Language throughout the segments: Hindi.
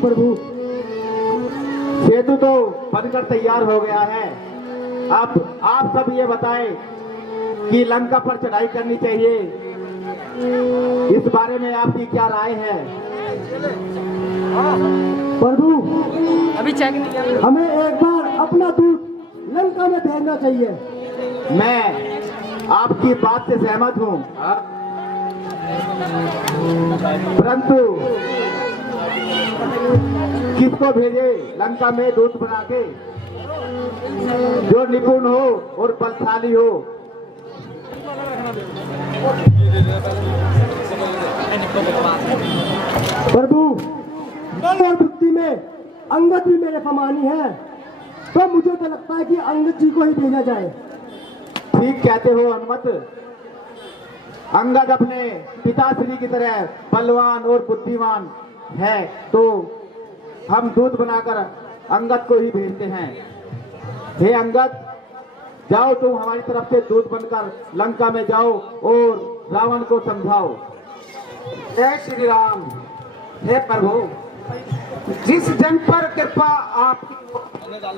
प्रभु। सेतु तो बनकर तैयार हो गया है। अब आप सब ये बताएं कि लंका पर चढ़ाई करनी चाहिए, इस बारे में आपकी क्या राय है? प्रभु अभी चेक नहीं किया। हमें एक बार अपना दूत लंका में भेजना चाहिए। मैं आपकी बात से सहमत हूँ, परंतु किसको भेजे लंका में दूत बना के, जो निपुण हो और बलशाली हो? प्रभु बल और बुद्धि में अंगद भी मेरे समानी है, तो मुझे तो लगता है कि अंगद जी को ही भेजा जाए। ठीक कहते हो हनुमत। अंगद अपने पिताश्री की तरह बलवान और बुद्धिमान है, तो हम दूत बनाकर अंगद को ही भेजते हैं। हे अंगद, जाओ तुम हमारी तरफ से दूत बनकर लंका में जाओ और रावण को समझाओ। जय श्री राम। हे प्रभु, जिस जन पर कृपा आपकी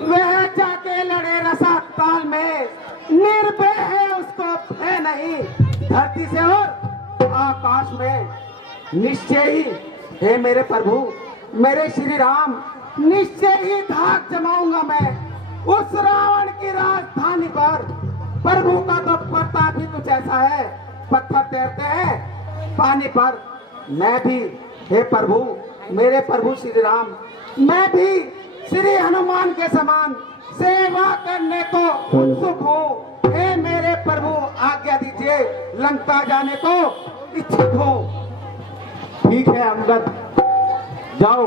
वह जाके लड़े रसाताल में, निर्भय है उसको भय नहीं, धरती से और आकाश में निश्चय ही। हे मेरे प्रभु, मेरे श्री राम, निश्चय ही धाक जमाऊंगा मैं उस रावण की राजधानी पर। प्रभु का तो प्रताप ही कुछ ऐसा है, पत्थर तैरते हैं पानी पर। मैं भी, हे प्रभु, मेरे प्रभु श्री राम, मैं भी श्री हनुमान के समान सेवा करने को उत्सुक हूँ। हे मेरे प्रभु, आज्ञा दीजिए, लंका जाने को इच्छुक हूँ। ठीक है अंगद, जाओ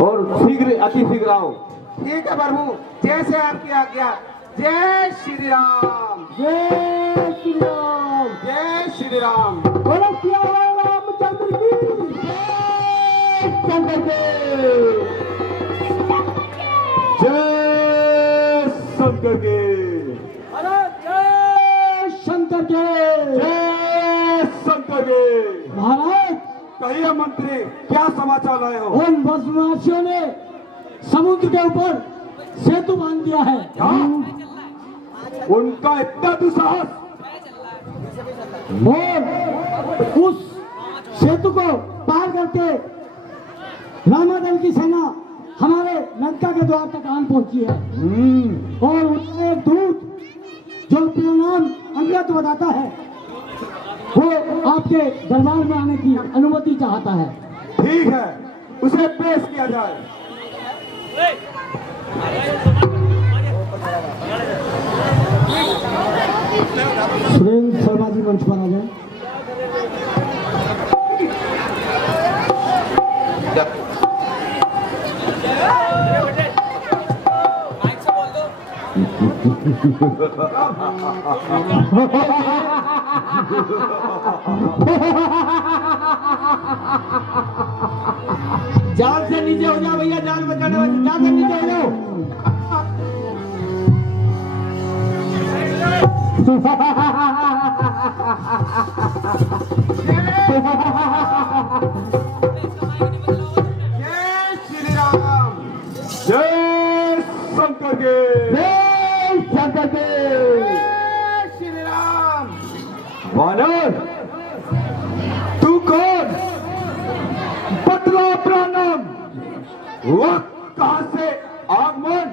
और शीघ्र अति शीघ्र आओ। ठीक है प्रभु, जैसे आपकी आज्ञा। जय श्री राम। जय श्री राम। जय श्री राम। बोलो सियावर रामचंद्र की जय। शंकर के जय शंकर के अरे जय शंकर के जय शंकर के। महाराज, कहिए मंत्री, क्या समाचार लाए हो? उन वसुवासियों ने समुद्र के ऊपर सेतु बांध दिया है। उनका इतना दुस्साहस! और उस सेतु को पार करके रामादल की सेना हमारे लंका के द्वार तक आन पहुंची है। और उनका एक दूत जो अपना नाम अंगद बताता है, वो आपके दरबार में आने की अनुमति चाहता है। ठीक है, उसे पेश किया जाए। सुरेंद्र शर्मा जी मंच पर आ जाए। जान से नीचे हो जाओ भैया, जान बचाने वाले, जान से नीचे हो जाओ। जय श्री राम। जय शंकर के जय शंकर के जय श्री राम। वानर, तू कौन? बतला अपना नाम, वक्त कहां से आगमन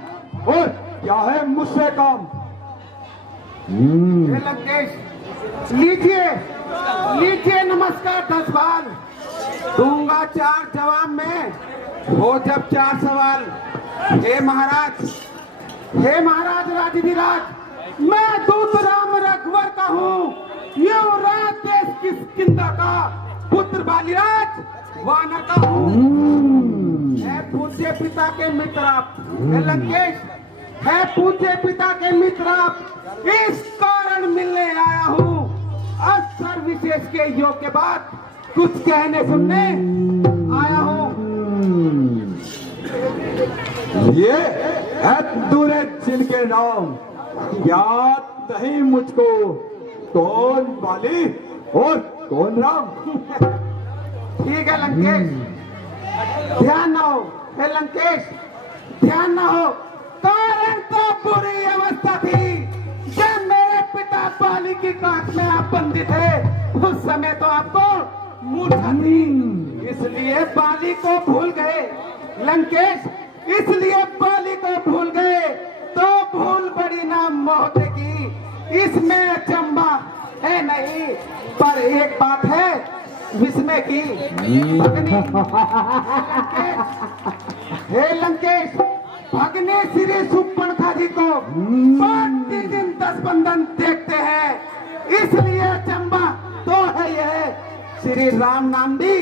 और क्या है मुझसे काम? हे लंकेश, लीजिए लीजिए नमस्कार 10 बार दूंगा 4 जवाब में, हो जब 4 सवाल। हे महाराज राजधिराज, मैं दूत राम रघुवर का हूँ, युवराज देश की किंदा का पुत्र बालीराज वानर का हूँ। है पूज्य पिता के मित्र आप। हे लंकेश, है पूज्य पिता के मित्र आप, इस कारण मिलने आया हूँ। अवसर विशेष के योग के बाद कुछ कहने सुनने आया हूँ। ये है दूरे जिनके नाम, याद नहीं मुझको, कौन बाली और कौन राम? ठीक है लंकेश, ध्यान न हो। हे लंकेश, ध्यान न हो। कारण तो बुरी अवस्था थी जब मेरे पिता बाली की काट में आप बंदी थे। उस समय तो आपको मूर्छा थी, इसलिए बाली को भूल गए। लंकेश, इसलिए बाली को भूल गए तो भूल बड़ी ना मौत की, इसमें अचंबा है नहीं। पर एक बात है विस्मय की, भगनी हे लंकेश, भगने श्री सुपर्णखा जी को प्रतिदिन 10 बंधन देखते हैं, इसलिए अचंबा तो है यह श्री राम नाम भी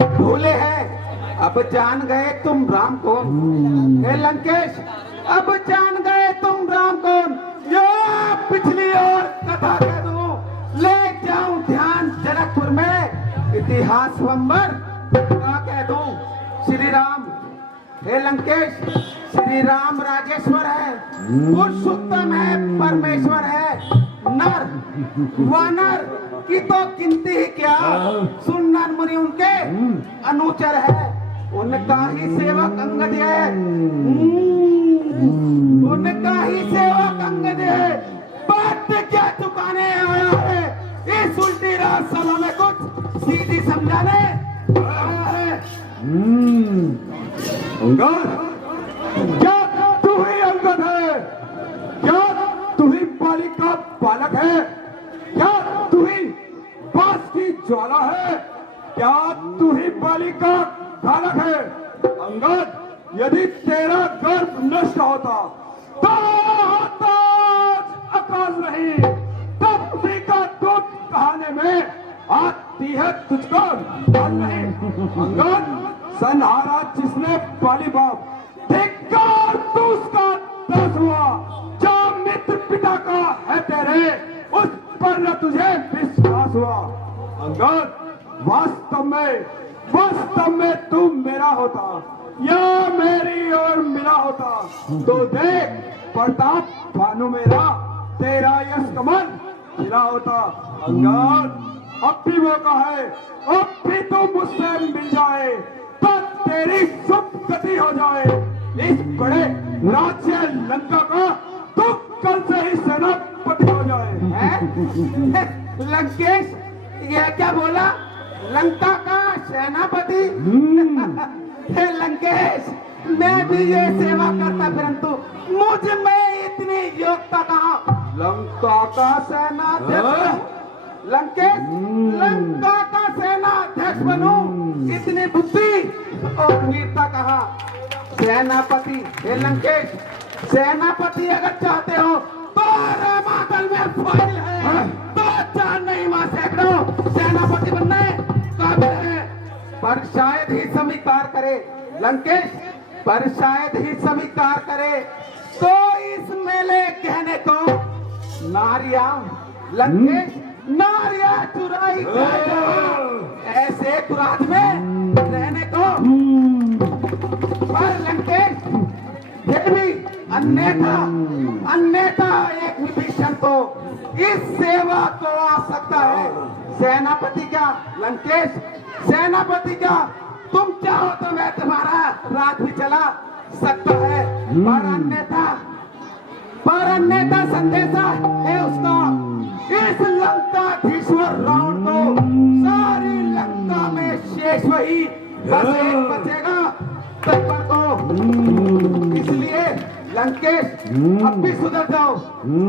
भूले हैं। अब जान गए तुम राम कौन। हे लंकेश, अब जान गए तुम राम कौन। यो पिछली और कथा कह दूं, ले जाऊं ध्यान जनकपुर में, इतिहास स्वंबर का कह दूं। श्री राम, हे लंकेश, श्री राम राजेश्वर है, पुरुषोत्तम है, परमेश्वर है। नर वानर की तो गिनती ही क्या, सुन नर मुनि उनके अनुचर है, उनका ही सेवक अंगद है, उनका ही सेवक अंगद है। बात क्या चुकाने आया है, इस उल्टी रात सभा में कुछ सीधी समझाने आया है। अंगद, क्या तू ही अंगद है? क्या तू ही बाली का बालक है? क्या तू ही बांस की ज्वाला है? क्या तू ही बाली का बालक है? अंगद, यदि तेरा गर्भ नष्ट होता तो होता आकाश नहीं, तब उसी का दूध कहाने में आती है तुझको बात नहीं। अंगद, सनहारा जिसने बाली बाप धिक्कार तू उसका दास हुआ, जो मित्र पिता का है तेरे उस पर न तुझे विश्वास हुआ। अंगद, वास्तव में तू मेरा होता या मेरी और मिला होता तो देख प्रताप भानु मेरा तेरा यश कमल खिला होता। अंगद, अब भी मौका है, अब भी तू मुझसे मिल जाए, तब तेरी शुभ गति हो जाए। इस बड़े राज्य लंका का तू कल से ही सेनापति हो जाए। लंकेश, यह क्या बोला? लंका का सेनापति? हे लंकेश, मैं भी ये सेवा करता, परंतु मुझ में इतनी योग्यता कहाँ? लंका का सेनाध्यक्ष, लंकेश, लंका का सेनाध्यक्ष बनूं, इतनी बुद्धि और वीरता कहाँ? सेनापति, हे लंकेश, सेनापति अगर चाहते हो तो रामादल में फाइल है, तो 4 नहीं मां सैकड़ों सेनापति बनने काबिल है। पर शायद ही स्वीकार करे लंकेश, पर शायद ही स्वीकार करे तो इस मेले कहने को नारिया लंकेश, नारिया चुराई ऐसे कुराज में रहने को। पर लंकेश, फिर भी अन्यथा एक विभीषण तो इस सेवा को आ सकता है। सेनापति क्या लंकेश, सेनापति क्या, तुम चाहो तो मैं तुम्हारा राज भी चला सकता है। पर अन्यथा संदेशा है उसका, इस लंकाधीश्वर रावण को सारी लंका में शेष वही बस एक बचेगा तत्पर को। इसलिए लंकेश, अब भी सुधर जाओ,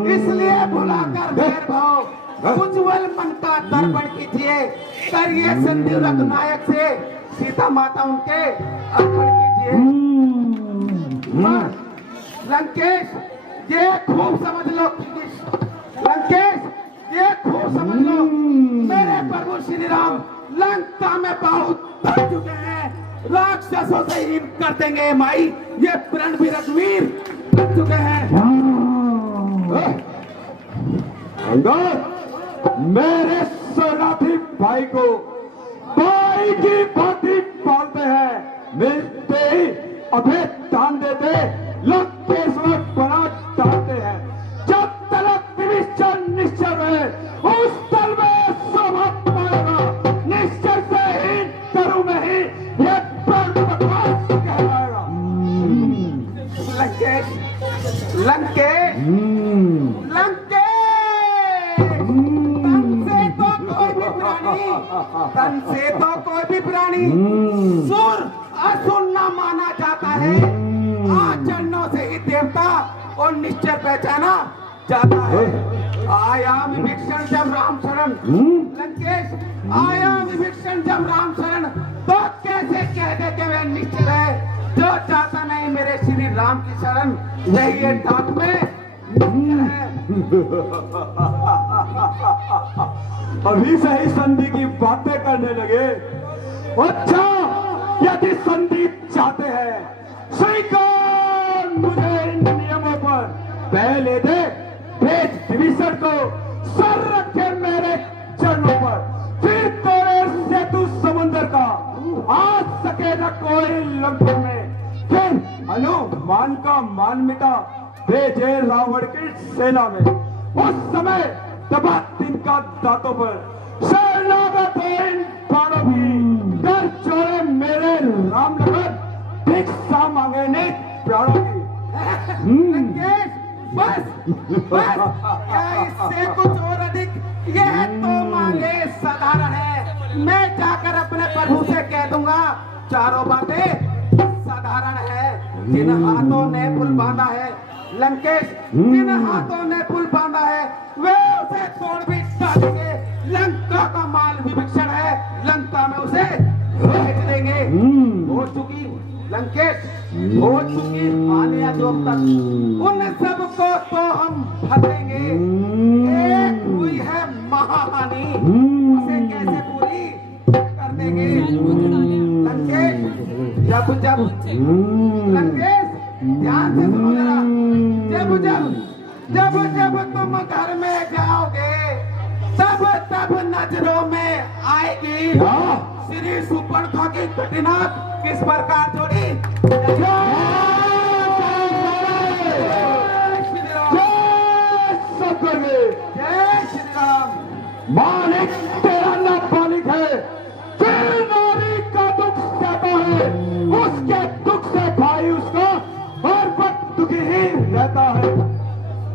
इसलिए भुलाकर भेद भाव उज्ज्वल मन का दर्पण कीजिए, करिए संधि रघुनायक से सीता माता उनके अर्पण कीजिए। लंकेश, ये खूब समझ लो, लंकेश, ये खूब समझ लो, मेरे प्रभु श्री राम लंका में बहुत थक चुके हैं, राक्षसों से ही कर देंगे माई, ये प्रण भी रघुवीर कर चुके हैं। अंगद, मेरे सेनापति भाई को भाई की भांति पालते हैं, मिलते ही अभय दान देते, लंकेश्वर बना डालते हैं। जब तलक विभीषण निश्चर है, उस तल में शोभा पाएगा, निश्चर से ही तरु में ही ये प्रण तन से तो कोई भी प्राणी सुर असुर न माना जाता है। आचरणों से ही देवता और निश्चय पहचाना जाता है। आया विभीषण जब राम शरण, लंकेश आया विभीषण जब राम शरण, तो कैसे कह दे के वे निश्चय है। जो चाहता नहीं मेरे श्री राम की शरण, वही ये ठाक में है। अभी से ही संधि की बातें करने लगे। अच्छा, यदि संधि चाहते हैं, स्वीकार मुझे इन नियमों पर पहले दे। भेज विभीषण को, सर रखे मेरे चरणों पर, फिर तेरे सेतु समुद्र का आज सके न कोई लंका में। फिर हनुमान का मान मिटा, भेजे रावण की सेना में। उस समय दबा तिनका दांतों पर, शरणागत हो इन बाणों भी, कर छोड़े मेरे राम लखन, भिक्षा मांगे ने प्राणों की। लंकेश, बस बस, क्या इससे कुछ और अधिक? यह तो मांगे साधारण है। मैं जाकर अपने प्रभु से कह दूंगा, चारों बातें साधारण है। जिन हाथों ने पुल बांधा है लंकेश, जिन हाथों ने पुल बांधा है, वे उसे तोड़ भी डालेंगे। लंका का माल विभीषण है, लंका में उसे भेज देंगे। हो चुकी लंकेश, हो चुकी हानियां जो अब तक, उन सबको तो हम भरेंगे। एक हुई है महाहानि, उसे कैसे पूरी कर देंगे। लंकेश, जब जब लंकेश, ध्यान से सुनो जरा, जब जब जब जब तुम घर में जाओगे, तब तब नजरों में आएगी श्री सुपर्णखा की घटना किस प्रकार जोड़ी। जय श्री राम। मालिक तेरा नाम मालिक है, फिर नारी का दुख सहता है, उसके दुख से भाई उसका हर वक्त दुखी ही रहता है।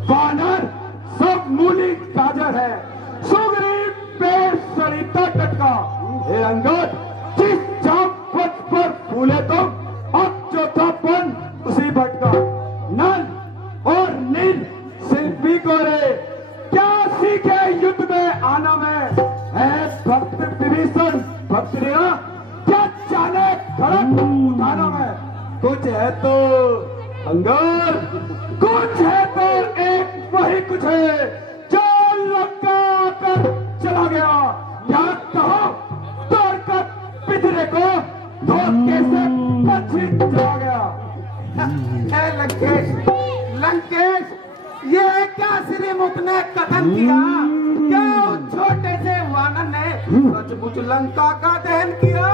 वानर सब मूली गाजर है, सुग्रीव पेड़ सरिता टटका। हे अंगद, जिस जाम पथ पर फूले तुम, अब चौथापन उसी भटका। नल और नील शिल्पी को रे, क्या सीखे युद्ध में आना में है भक्त विभीषण भक्तिया, क्या जाने खड़क उठाना में। कुछ है तो अंगद, कुछ है तो एक वही कुछ है जो लंका आकर चला गया। क्या कहो तोड़कर पितरे को धोखे से पक्षी चला गया। लंकेश, लंकेश, ये क्या श्रीमुख ने कथन किया? क्या उस छोटे से वानर ने सचमुच लंका का दहन किया?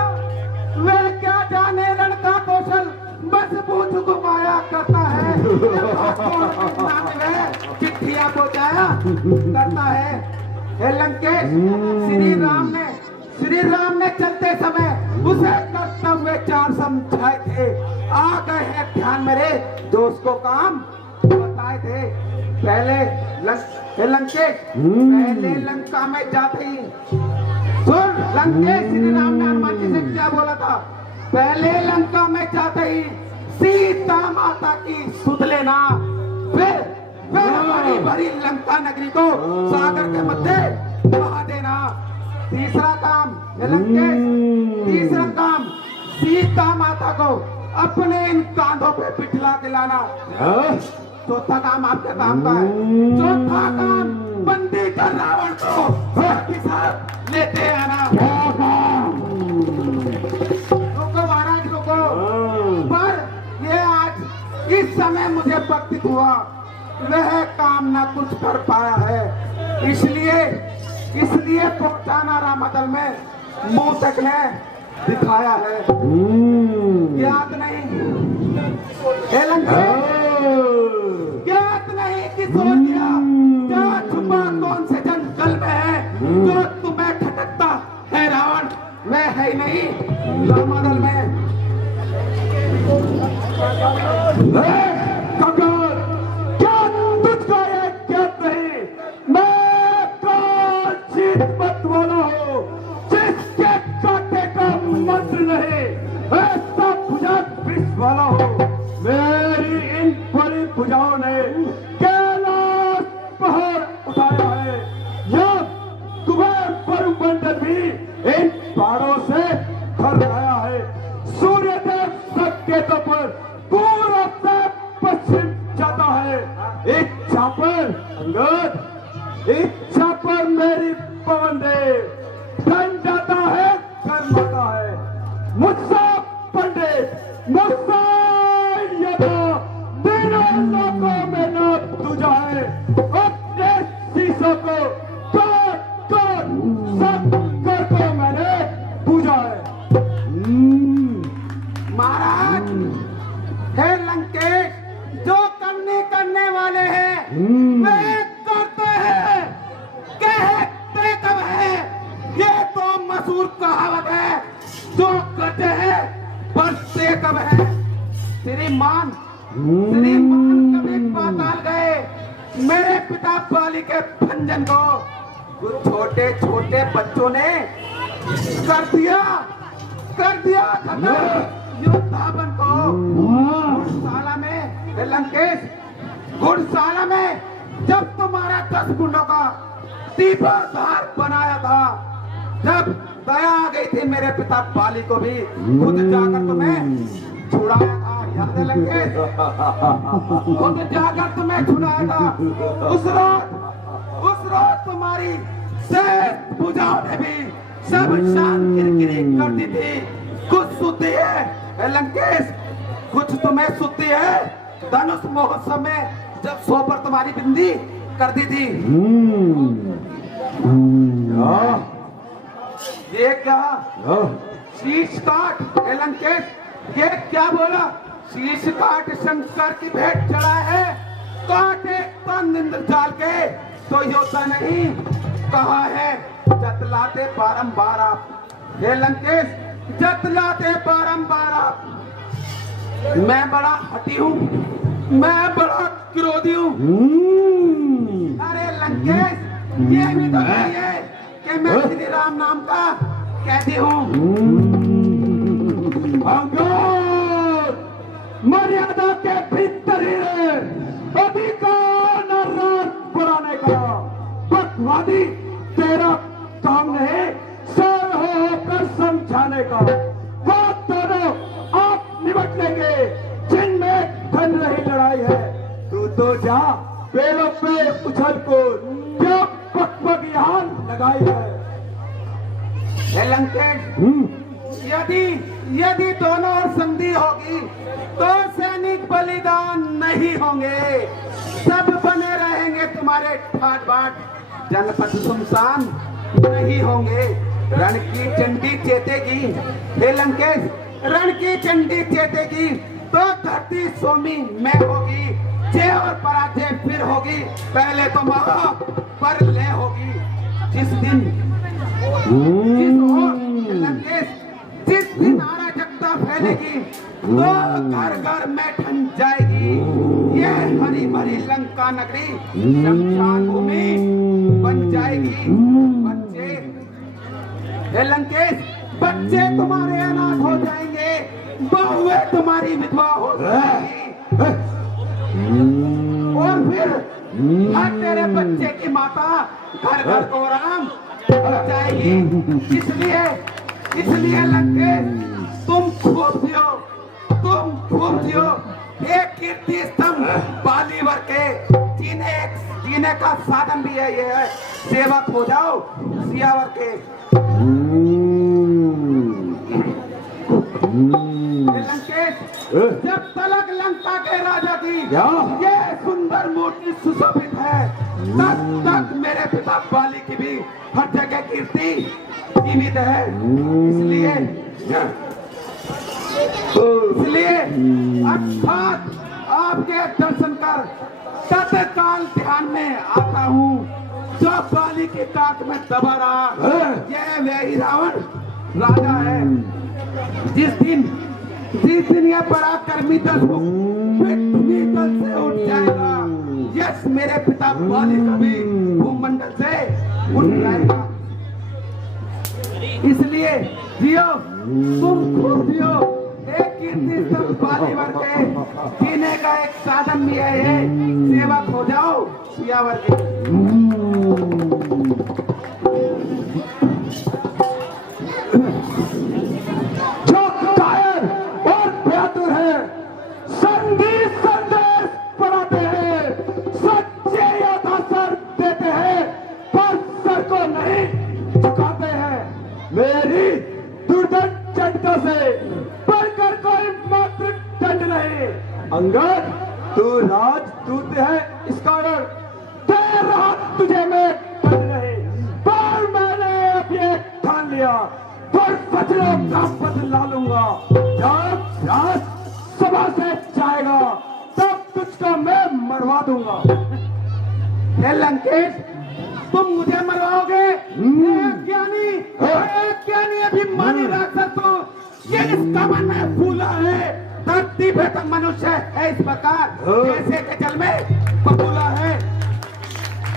वे क्या जाने रण का कौशल, बस पूछ घुमाया करता है। चिट्ठियां पहुंचाया करता है। हे लंकेश, श्री राम ने चलते समय उसे कर्तव्य चार समझाए थे। आ गए हैं ध्यान मेरे, दोस्त को काम बताए थे। पहले लंकेश, पहले लंका में जाते ही सुन। लंकेश, श्री राम ने हनुमान जी से क्या बोला था? पहले लंका में जाते ही सीता माता की सुध लेना, फिर हमारी भरी लंका नगरी को सागर के मध्य बहा देना। तीसरा काम लंकेश, तीसरा काम सीता माता को अपने इन कांधों पे बिठला के लाना। चौथा काम आपके काम का है। चौथा काम बंदी कर रावण को के साथ लेते आना। रुको महाराज, रुको। पर ये आज इस समय मुझे प्रतीत हुआ वह काम ना कुछ कर पाया है, इसलिए पहुंचाना रामदल में मुंह तक ने दिखाया है। याद नहीं ज्ञात नहीं कि सोचिया क्या छुपा कौन से जंगल में है जो तुम्हें खटकता है रावण, वह है ही नहीं रामदल में। क्या तुझको ये ज्ञात नहीं, मैं कौन जीत मत वाला हूँ। बाणों से भर गया है। सूर्यदेव संकेतों पर पूर्व से पश्चिम जाता है। इच्छा पर अंगद, इच्छा पर मेरी पवन देव, धन जाता है कर्म आता है। मुझसे पंडित, मुझसे यदा तीनों लोकों में नाम तुझा है। अपने शीशों को काट काट सब कर को मैंने पूजा है। महाराज, हे लंकेश, जो करने वाले हैं वे करते हैं, कहते कब है। ये तो मशहूर कहावत है, जो करते हैं बरसते कब है। श्रीमान कभी पाताल गए मेरे पिता बाली के भंजन को कुछ छोटे छोटे बच्चों ने कर दिया खत्म योद्धावन को। गुड़शाला में हे लंकेश, गुड़शाला में जब तुम्हारा 10 गुंडों का दीपाधार बनाया था, जब दया आ गई थी मेरे पिता बाली को भी खुद जाकर तुम्हें छुड़ाया था। याद है लंकेश? खुद जाकर तुम्हें छुड़ाया था। उस रोज तुम्हारी शेष भुजाओं ने भी सब शान किरकिरी कर दी थी। कुछ सुधी है लंकेश, कुछ तुम्हें सुधी है। धनुष महोत्सव में जब सौ पर तुम्हारी बिंदी कर दी थी। ये क्या शीश काट लंकेश, ये क्या बोला? शीश काट शंकर की भेंट चढ़ा है, काटे तन इंद्रजाल के तो योद्धा नहीं कहा है। जतलाते बारंबार आप हे लंकेश, जतलाते बारंबार आप। मैं बड़ा हठी हूँ, मैं बड़ा क्रोधी हूँ। अरे लंकेश, ये भी तो है कि मैं श्री राम नाम का कैदी हूँ। मर्यादा के भीतर ही रहे, अधिकार न रात बढ़ाने का। बकवादी तेरा काम नहीं, सर होकर समझाने का। वो दोनों आप निपट लेंगे जिनमें धन रही लड़ाई है। तू तो जा पेड़ों पे उछल कूद, क्या बकबक यहाँ लगाई है। हे लंकेश, यदि दोनों ओर संधि होगी तो सैनिक बलिदान नहीं होंगे, सब बने रहेंगे तुम्हारे ठाट बाट, जनपद सुनसान नहीं होंगे। रण की चंडी चेतेगी हे लंकेश, रण की चंडी चेतेगी तो धरती स्वामी में होगी। जय और पराजय फिर होगी, पहले तो महा पर ले होगी। जिस दिन जिस दिन अराजकता फैलेगी तो घर घर में ठन जाएगी। ये हरी भरी लंका नगरी शमशान भूमि बन जाएगी। बच्चे हे लंकेश, बच्चे तुम्हारे अनाथ हो जाएंगे, बहुएं तुम्हारी विधवा हो जाएंगी, और फिर हर तेरे बच्चे की माता घर घर को राम हो जाएगी। इसलिए लंकेश, तुम खूब जियो। एक कीर्ति स्तंभ बालीवर के जीने का साधन भी है। ये है सेवक हो जाओ सियावर के। लंकेश, जब तलक लंका के राजा की ये सुंदर मूर्ति सुशोभित है, तब तक मेरे पिता बाली की भी हर जगह कीर्ति जीवित है। इसलिए अर्थात आपके दर्शन कर तत्काल ध्यान में आता हूँ। जो बाली की काट में दबा रहा, यह वही रावण राजा है। जिस दिन यह पराक्रमी दल पृथ्वी तल से उठ जाएगा, यश मेरे पिता बाली का भी भूमंडल से उठ जाएगा। इसलिए जियो, तुम खूब जियो। एक कीर्ति स्तंभ बालीवर के जीने का एक साधन भी है, ये सेवक हो जाओ सियावर के। मेरी दुर्दंड चंडता से बढ़कर कोई मात्र दंड नहीं। अंगद, तू राजदूत है, इस कारण तेरा तुझे मैं दंड नहीं, पर मैंने अब ये ठान लिया, पर बदलों का बदला लूंगा। जब राज सभा से जाएगा तब तुझको मैं मरवा दूंगा। हे लंकेश, तुम मुझे मरवाओगे? ज्ञानी अभिमानी राक्षस, तो ये इसका मन में फूला है, धरती पे तो मनुष्य है इस प्रकार जैसे के जल में फूला है।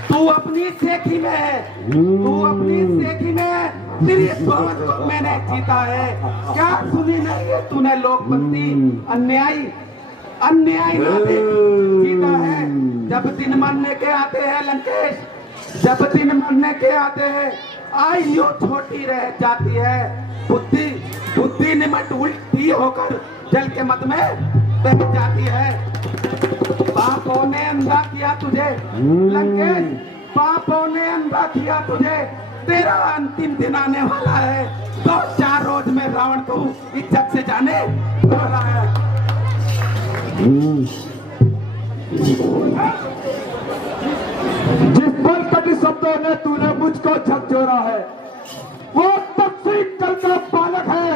तू अपनी सेखी में है, तू अपनी सेखी में है, तेरी भवन को मैंने जीता है। क्या सुनी नहीं है तूने? लोकपति अन्याय जीता है। जब दिन मरने के आते हैं लंकेश, जब दिन मरने के आते हैं, आयु छोटी रह जाती है, बुद्धि निमट उल्टी होकर जल के मत में बह जाती है। पापों ने अंधा किया तुझे लंकेश, पापों ने अंधा किया तुझे। तेरा अंतिम दिन आने वाला है, 2-4 रोज में रावण को इस जग से जाने वाला है। जिस बल कटी शब्दों ने तूने मुझको झकझोरा है, वो तपसी कल का बालक है,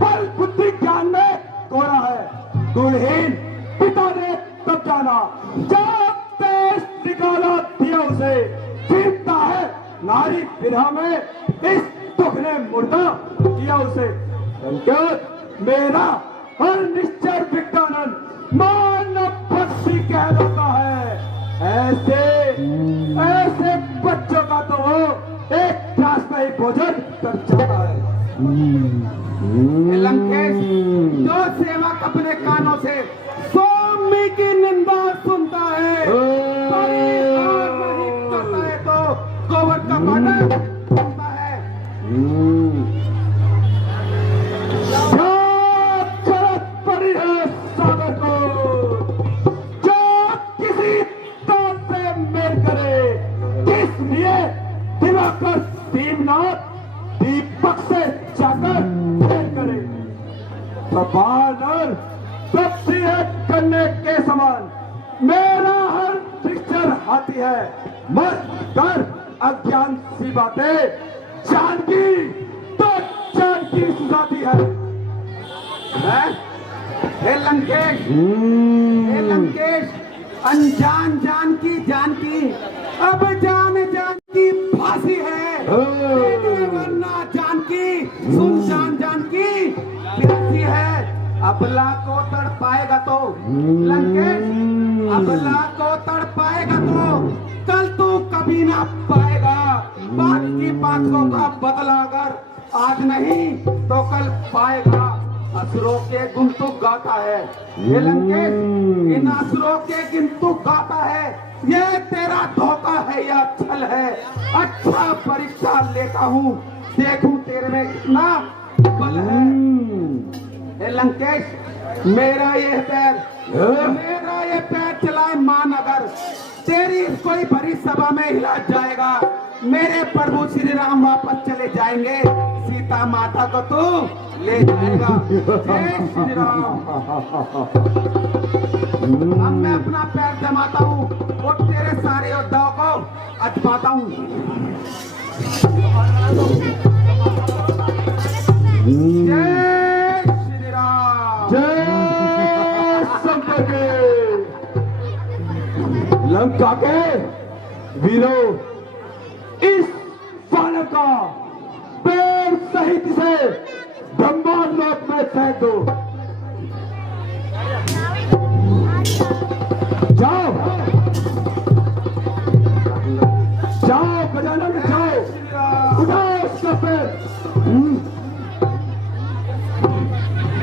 बल बुद्धि ज्ञान में कोरा है। गुणहीन पिता ने तब जाना जब देश निकाला दिया उसे, जीतता है नारी विरह में, इस दुख ने मुर्दा किया उसे। संकेत मेरा हर निश्चय विज्ञानन मानव भक्ति कहलाता है। ऐसे बच्चों का तो वो एक ग्लास में ही भोजन कर जाता है। लंकेश, जो सेवक अपने कानों से स्वामी की निंदा सुनता है, नहीं करता है तो गोबर का पाटा सुनता है। पड़ी है सागर को, जो किसी तार से मेल करे, किस लिए दिवाकर दीपनाथ दीपक से जाकर मेल करे। प्रभानर सबसे करने के समान मेरा हर पिक्चर हाथी है, मत कर अज्ञान सी बातें, जानकी तो जानकी सुझाती है। हे लंकेश, अनजान जानकी, अब जान की फांसी है। वरना जानकी, सुन जानकी प्यासी है। अबला को तड़ पाएगा तो लंकेश, अबला को तड़ पाएगा तो कल तू कभी ना पाएगा। बात की बातों का बदला अगर आज नहीं तो कल पाएगा। असुरों के गुण तू गाता है ये लंकेश, इन असुरों के गुण तू गाता है। ये तेरा धोखा है या छल है। अच्छा परीक्षा लेता हूँ, देखूं तेरे में कितना बल है। हे लंकेश, मेरा ये पैर चलाए मान अगर तेरी कोई बड़ी सभा में हिला जाएगा, मेरे प्रभु श्री राम वापस चले जाएंगे, सीता माता को तू ले जाएगा। जय श्री राम। अब मैं अपना पैर जमाता हूँ और तेरे सारे योद्धाओं को अजमाता हूँ। जय श्री राम। जय शंकर के लंका के वीरों, इस बालक का पैर सहित से ब्रह्मांड लोक में फेंक दो। जाओ जाओ गजानन, जाओ उठाओ उसका पैर।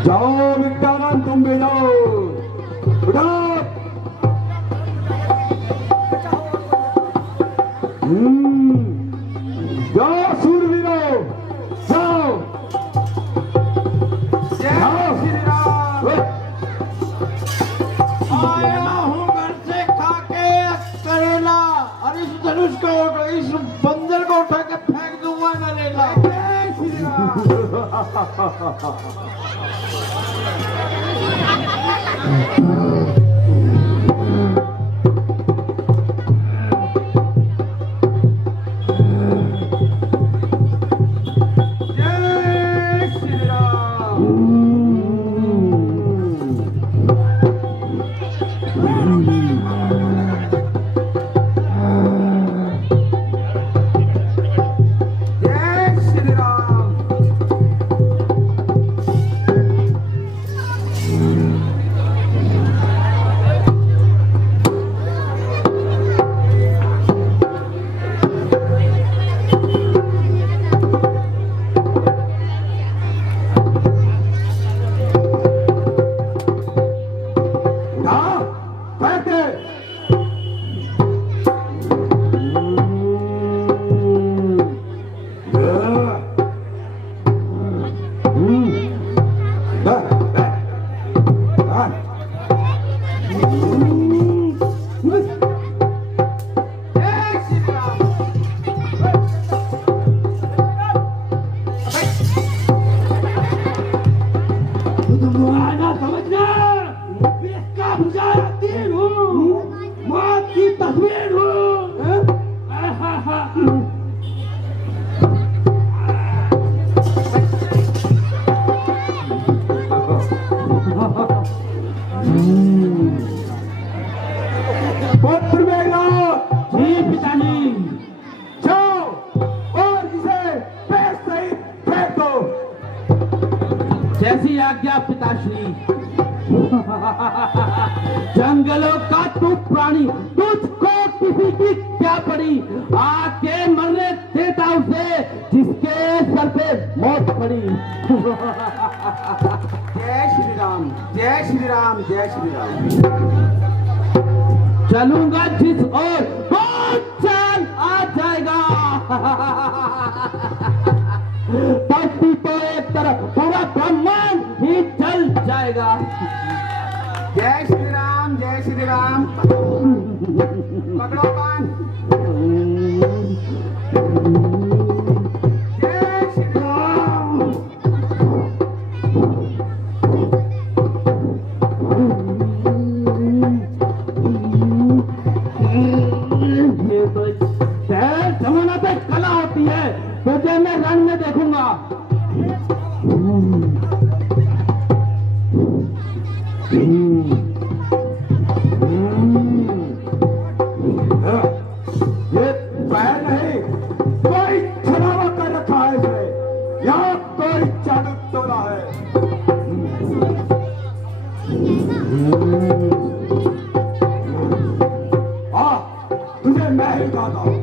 जाओ विज्ञानन, तुम भी जाओ, उठाओ। जाओ सूरवीरों, जाओ जय श्री राम। आया हूँ घर से खा के करेला, और इस धनुष को, इस बंदर को उठा के फेंक दूंगा ना लेला। जय श्री राम। जय श्री राम। जय श्री राम। उठा, बैठ दे। जय श्री राम। आना समझना, इसका बुझाया तीर हूँ, मौत की तस्वीर हूँ। आहा। पुत्र मेरा, जी पिताजी। जाओ और इसे पैर सहित फेंक दो। जैसी आज्ञा पिताश्री। जंगलों का तू प्राणी, तुझको किसी की क्या पड़ी, आके मरने देता उसे जिसके सर पे मौत पड़ी। जय श्री राम। जय श्री राम। जय श्री राम। चलूंगा जिस और बहुत चाल आ जाएगा। पक्षी तो एक तरफ, पूरा ब्रह्मांड ही जल जाएगा। जय श्री राम। जय श्री राम। पकड़ो कान। जय श्री राम। ये तो शहर जमाना पे कला होती है, तुझे मैं रंग में देखूंगा। ये पैर नहीं, कोई छलावा कर रखा है इसे, यहाँ कोई जादू तोड़ा है। तुझे मैं ही बताता हूँ।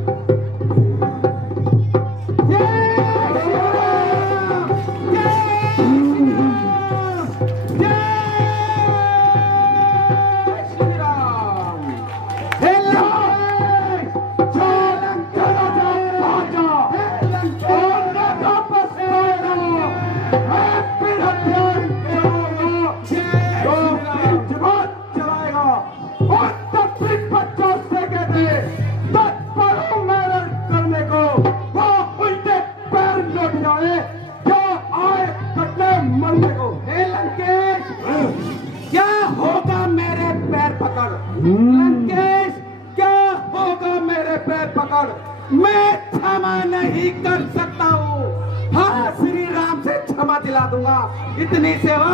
लंकेश, क्या होगा मेरे पैर पकड़? मैं क्षमा नहीं कर सकता हूँ। हाँ, श्री राम से क्षमा दिला दूंगा, इतनी सेवा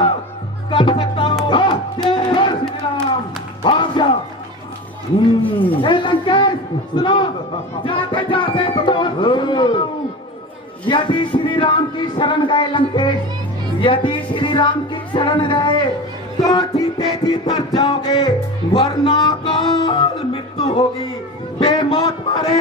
कर सकता हूँ। जय श्री राम। भाग जा। हे लंकेश, सुनो, जाते जाते तुम्हें यदि श्री राम की शरण गए लंकेश, यदि श्री राम की शरण गए तो जीते जी तर जाओगे, वरना काल मृत्यु होगी। बेमौत मारे